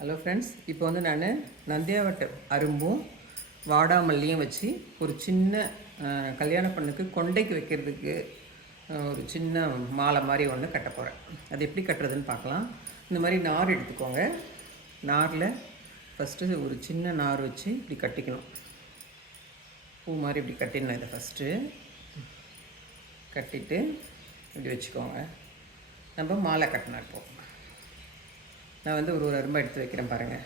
Hello friends இப்போ வந்து நான் நந்தியாவட்ட அரும்பும் வாடாமல்லியும் வச்சு ஒரு சின்ன கல்யாண பண்ணுக்கு கொண்டைக்கு வைக்கிறதுக்கு ஒரு சின்ன மாலை மாதிரி ஒன்று கட்ட போகிறேன் அது எப்படி கட்டுறதுன்னு பார்க்கலாம். இந்த மாதிரி நார் எடுத்துக்கோங்க. நாரில் ஃபஸ்ட்டு ஒரு சின்ன நார் வச்சு இப்படி கட்டிக்கணும். பூ மாதிரி இப்படி கட்டிடணும் இதை ஃபஸ்ட்டு கட்டிட்டு இப்படி வச்சுக்கோங்க. நம்ம மாலை கட்டினா இப்போ. நான் வந்து ஒரு ஒரு அரும்பை எடுத்து வைக்கிறேன் பாருங்கள்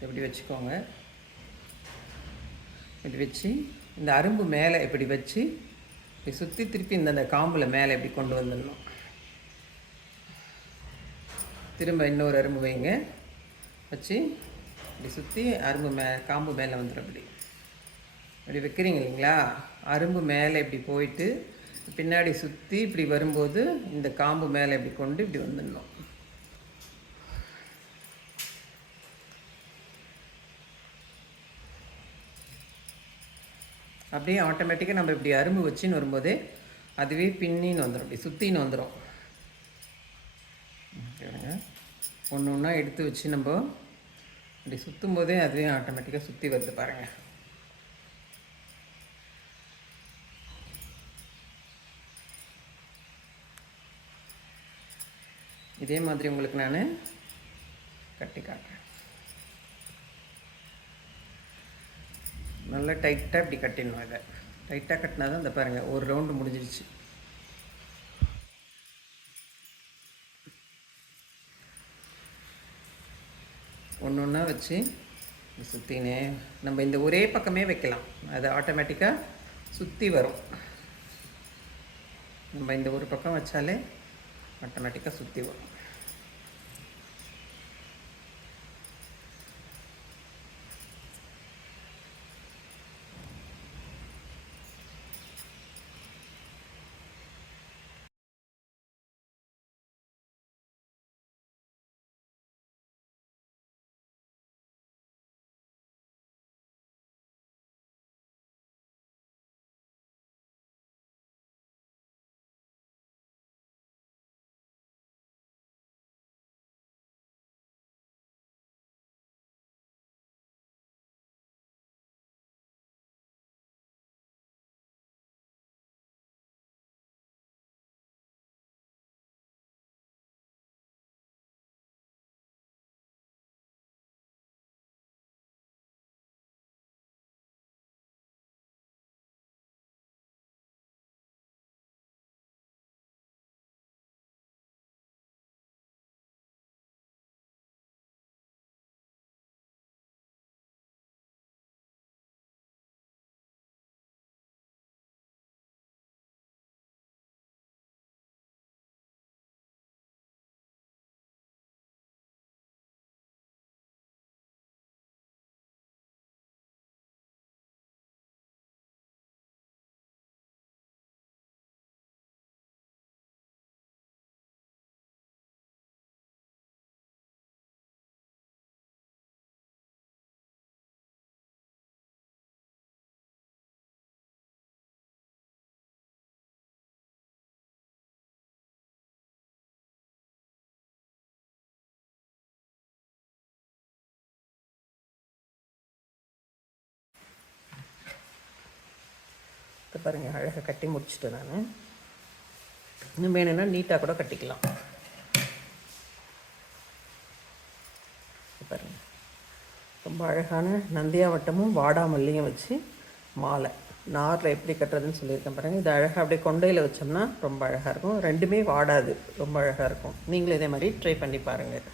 இப்படி வச்சுக்கோங்க. இப்படி வச்சு இந்த அரும்பு மேலே இப்படி வச்சு இப்படி சுற்றி திருப்பி இந்த அந்த காம்பில் மேலே இப்படி கொண்டு வந்துடணும். திரும்ப இன்னொரு அரும்பு வைங்க. வச்சு இப்படி சுற்றி அரும்பு மே காம்பு மேலே வந்துடும் அப்படி. இப்படி வைக்கிறீங்க இல்லைங்களா? அரும்பு மேலே இப்படி போயிட்டு பின்னாடி சுற்றி இப்படி வரும்போது இந்த காம்பு மேலே இப்படி கொண்டு இப்படி வந்துடணும். அப்படியே ஆட்டோமேட்டிக்காக நம்ம இப்படி அரும்பு வச்சுன்னு வரும்போதே அதுவே பின்னின்னு வந்துடும் இப்படி சுற்றின்னு வந்துடும் ஒன்று ஒன்றா எடுத்து வச்சு நம்ம இப்படி சுற்றும் போதே அதுவே ஆட்டோமேட்டிக்காக சுற்றி வருது பாருங்கள் இதே மாதிரி உங்களுக்கு நான் கட்டி காட்டுறேன். நல்லா டைட்டாக இப்படி கட்டிடணும் இதை. டைட்டாக கட்டினா தான் இந்த பாருங்கள் ஒரு ரவுண்டு முடிஞ்சிருச்சு. ஒன்று ஒன்றா வச்சு சுற்றினே நம்ம இந்த ஒரே பக்கமே வைக்கலாம். அது ஆட்டோமேட்டிக்காக சுற்றி வரும். நம்ம இந்த ஒரு பக்கம் வச்சாலே ஆட்டோமேட்டிக்காக சுற்றி வரும். இப்போ பாருங்கள் அழகாக கட்டி முடிச்சிட்டேன் நான். இன்னும் வேணும்னா நீட்டாக கூட கட்டிக்கலாம். பாருங்கள் பாருங்க. ரொம்ப அழகான நந்தியாவட்டமும் வாடாமல்லியும் வச்சு மாலை. நாரில் எப்படி கட்டுறதுன்னு சொல்லியிருக்கேன் பாருங்கள் இது அழகாக அப்படியே கொண்டையில் வச்சோம்னா ரொம்ப அழகாக இருக்கும். ரெண்டுமே வாடாது. ரொம்ப அழகாக இருக்கும். நீங்களும் இதே மாதிரி ட்ரை பண்ணி பாருங்கள்